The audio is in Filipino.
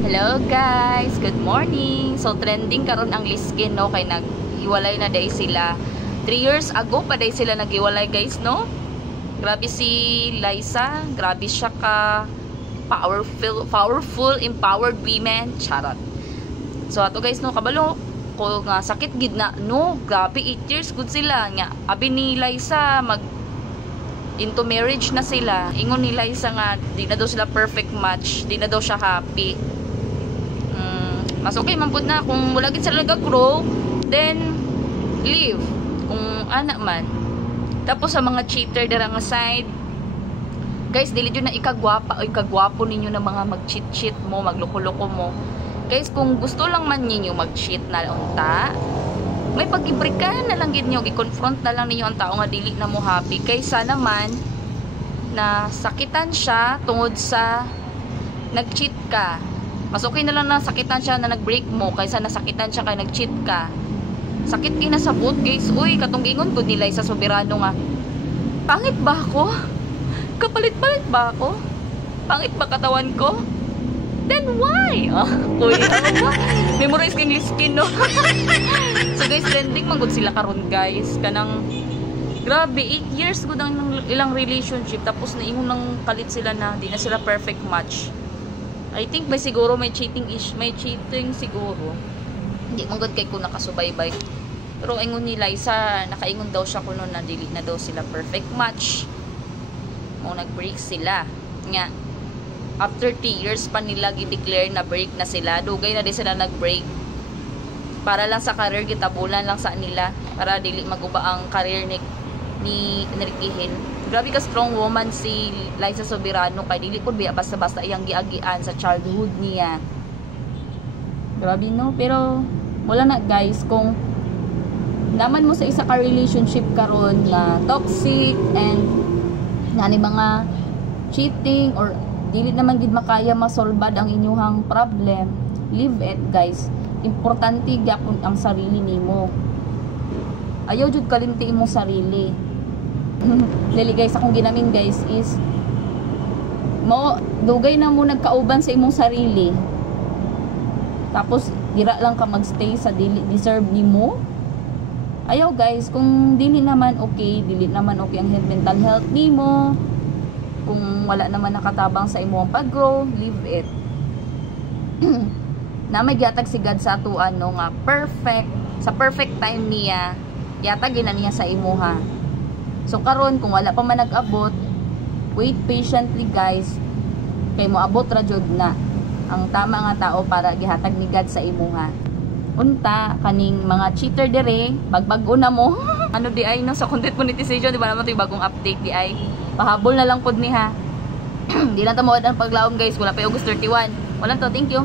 Hello guys, good morning. So trending karon ang Liskin, no, kay naghiwalay na day sila. 3 years ago pa day sila naghiwalay guys, no. Grabe si Liza, grabe siya ka powerful, empowered women. Charot. So ato guys, no, kabalo ko nga sakit gid na, no. Grabe 8 years good sila nga. Abi ni Liza into marriage na sila. Ingon ni Liza nga di na daw sila perfect match, di na daw siya happy. Mas okay man pud na kung wala gid sila nag-grow, then leave kung ana man. Tapos sa mga cheater dira nga side, guys, dili jud na ikagwapa o ikagwapo ninyo na mga mag-cheat mo, magloko-loko mo. Guys, kung gusto lang man ninyo mag-cheat na unta, may pag-ibrikan na lang gid niyo, i-confront na lang ninyo ang tao nga dili na mo happy. Kaysa naman na sakitan siya tungod sa nag-cheat ka. Mas okay na lang na sakitan siya na nag-break mo kaysa nasakitan siya kay nag-cheat ka. Sakit kinasabot guys. Uy, katong gingon ko nila sa soberano nga, pangit ba ako? Kapalit-palit ba ako? Pangit ba katawan ko? Then why? Uy, memorize kang Liskin, no? So guys, trending manggod sila karon guys. Kanang grabe, 8 years gud ang ilang relationship, tapos naingon lang kalit sila na di na sila perfect match. I think may siguro may cheating siguro. Hindi manggod kay ko nakasubaybay. Pero ingon ni Liza, nakaingon daw siya kuno na dili na daw sila perfect match. Mo nag-break sila. Nga after 3 years pa nila gi-declare na break na sila. Dugay na di sila nag-break. Para lang sa career, gitabulan lang sa nila. Para dili maguba ang career ni Enriquehin. Grabe ka strong woman si Liza Soberano, kay dili pud biya basta-basta iyang giagian sa childhood niya. Grabe, no? Pero wala na guys, kung naman mo sa isa ka relationship karon na toxic and nani mga cheating or dili naman gid makaya masolbad ang inyuhang problem, leave it guys. Importante gyapon ang sarili nimo. Ayaw jud kalimti imong sarili. Dili guys, akong ginamin guys is mo dugay na mo nagkauban sa imong sarili, tapos dira lang ka magstay sa dili deserve nimo. Ayaw guys, kung dili naman okay ang mental health nimo, kung wala naman nakatabang sa imong pag-grow, leave it. Na may giatag si God sa ato ano nga perfect time niya, yatag na niya sa imuha. So karon kung wala pa man nag-abot, wait patiently guys, kay moabot ra jud na ang tama nga tao para gihatag ni God sa imuha. Unta kaning mga cheater dire, bagbag-o na mo. Ano di ay no sa content monetization, di ba naman 'to yung bagong update di ay. Pahabol na lang pod ni ha. Di lang ta mawad ang paglaom guys, wala pa August 31. Wala to, thank you.